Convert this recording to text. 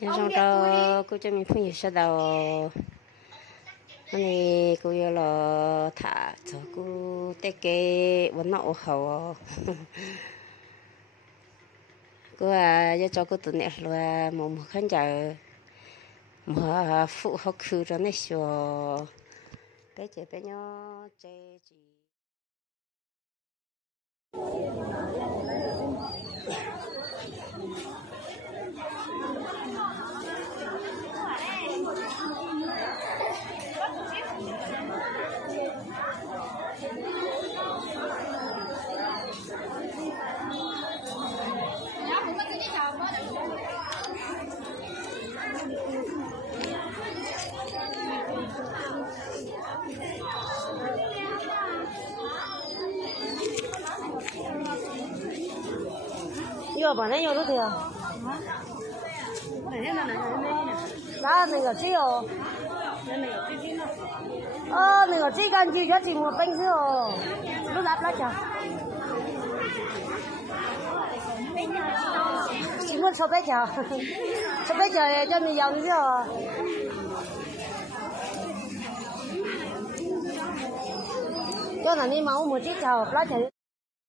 nhà trong đó cô cho mình phun nhiều sao đầu này cô yêu là thả cho cô tết cái vấn nọ hậu cô giờ cho cô tụi này là một khán giả mà phụ học khử cho nên số bé trẻ bé nhỏ chơi gì 이거 봐, 내 요로 돼요. 나 내가 지요. 내가 지간 지 cho chị một bánh sữa. Nó lát lát chả. Chị muốn cho bé chả. Cho bé chả cho mình giàu chứ. Cho là đi máu một chiếc chảo lát chả.